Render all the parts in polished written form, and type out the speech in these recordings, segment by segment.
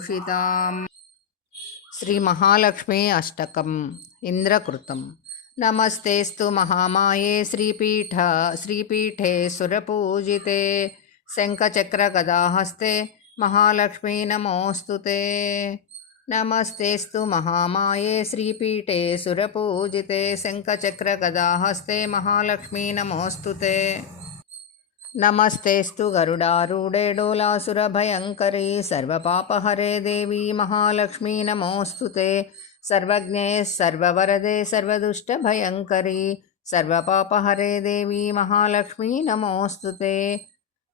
भूषिताम्। श्री महालक्ष्मी अष्टकम् इंद्रकृतम्। नमस्तेस्तु महामाये श्रीपीठे सुरपूजिते शङ्खचक्रगदाहस्ते महालक्ष्मी नमोऽस्तुते। नमस्तेस्तु महामाये श्रीपीठे सुरपूजिते शङ्खचक्रगदाहस्ते महालक्ष्मी नमोऽस्तुते। नमस्तेस्तु गरुडारूढे डोलासुरभयङ्करी सर्वपापहरे देवी महालक्ष्मी नमोऽस्तुते। सर्वज्ञे सर्ववरदे सर्वदुष्टभयङ्करी सर्वपापहरे देवी महालक्ष्मी नमोऽस्तुते।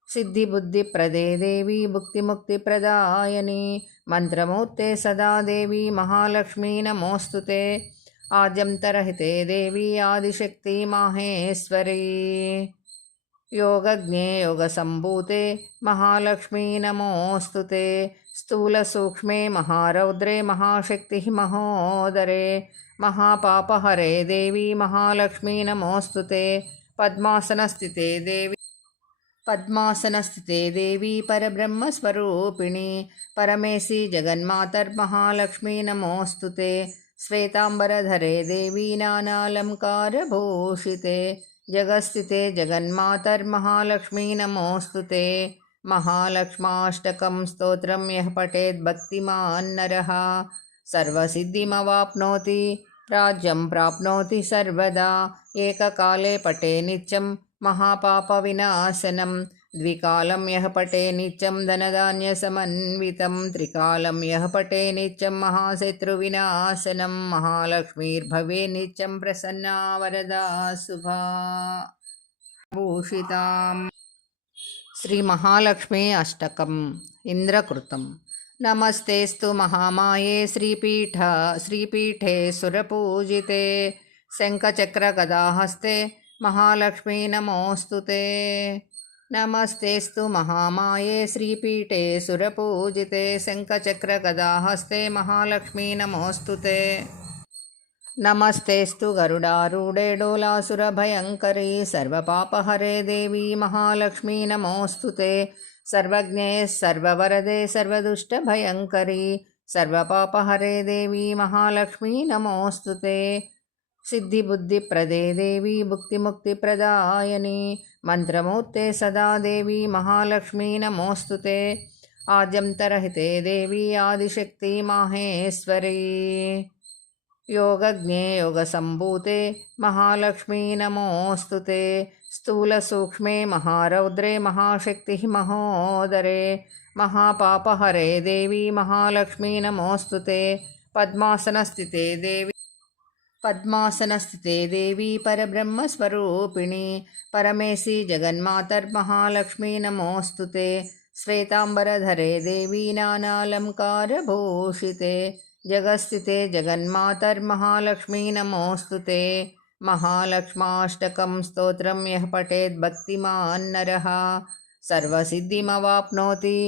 सिद्धिबुद्धिप्रदे देवी भुक्तिमुक्तिप्रदायिनी मन्त्रमूर्ते सदा देवी महालक्ष्मी नमोऽस्तुते। आद्यन्तरहिते देवी आदिशक्ति माहेश्वरी योगज्ञे योगसम्भूते महालक्ष्मी नमोऽस्तुते। स्थूलसूक्ष्मे महारौद्रे महाशक्तिः महोदरे महापापहरे देवी महालक्ष्मी नमोऽस्तुते। पद्मासनस्थिते देवी परब्रह्मस्वरूपिणी परमेशी जगन्मातर्महालक्ष्मी नमोऽस्तुते। श्वेताम्बरधरे देवी नानालङ्कारभूषिते जगस्थिते जगन्मातर्महालक्ष्मी नमोऽस्तुते। महालक्ष्माष्टकं स्तोत्रं यः पठेत् भक्तिमान् नरः सर्वसिद्धिमवाप्नोति राज्यं प्राप्नोति सर्वदा। एककाले पठे नित्यं महापापविनाशनं द्विकालं यः पठे नित्यं धनधान्यसमन्वितं त्रिकालं यः पठे नित्यं महाशत्रुविनाशनं महालक्ष्मीर्भवे नित्यं प्रसन्ना वरदा शुभा भूषिताम्। श्री महालक्ष्मी अष्टकम् इंद्रकृतम्। नमस्तेस्तु महामाये श्रीपीठे सुरपूजिते शङ्खचक्रगदाहस्ते महालक्ष्मी नमोऽस्तुते। नमस्तेस्तु महामाये श्रीपीठे सुरपूजिते शङ्खचक्रगदाहस्ते महालक्ष्मी नमोऽस्तुते। नमस्तेस्तु गरुडारूढे डोलासुरभयङ्करी सर्वपापहरे देवी महालक्ष्मी नमोऽस्तुते। सर्वज्ञे सर्ववरदे सर्वदुष्टभयङ्करी सर्वपापहरे देवी महालक्ष्मी नमोऽस्तुते। सिद्धिबुद्धिप्रदे देवी भुक्तिमुक्तिप्रदायिनी मन्त्रमूर्ते सदा देवी महालक्ष्मी नमोऽस्तुते। आद्यन्तरहिते देवी आदिशक्ति माहेश्वरी योगज्ञे योगसम्भूते महालक्ष्मी नमोऽस्तुते। स्थूलसूक्ष्मे महारौद्रे महाशक्तिः महोदरे महापापहरे देवी महालक्ष्मी नमोऽस्तुते। पद्मासनस्थिते देवी परब्रह्मस्वरूपिणी परमेशी जगन्मातर्महालक्ष्मी नमोऽस्तुते। श्वेताम्बरधरे देवी नानालङ्कारभूषिते जगस्थिते जगन्मातर्महालक्ष्मी नमोऽस्तुते। महालक्ष्माष्टकं स्तोत्रं यः पठेत् भक्तिमान् नरः सर्वसिद्धिमवाप्नोति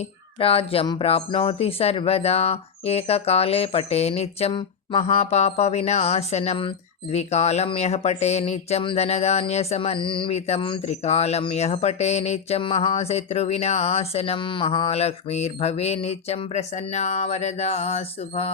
राज्यं प्राप्नोति सर्वदा। एककाले पठे नित्यं महापापविनाशनं द्विकालं यः पठे नित्यं धनधान्यसमन्वितं त्रिकालं यः पठे नित्यं महाशत्रुविनाशनं महालक्ष्मीर्भवे नित्यं प्रसन्ना वरदा शुभा।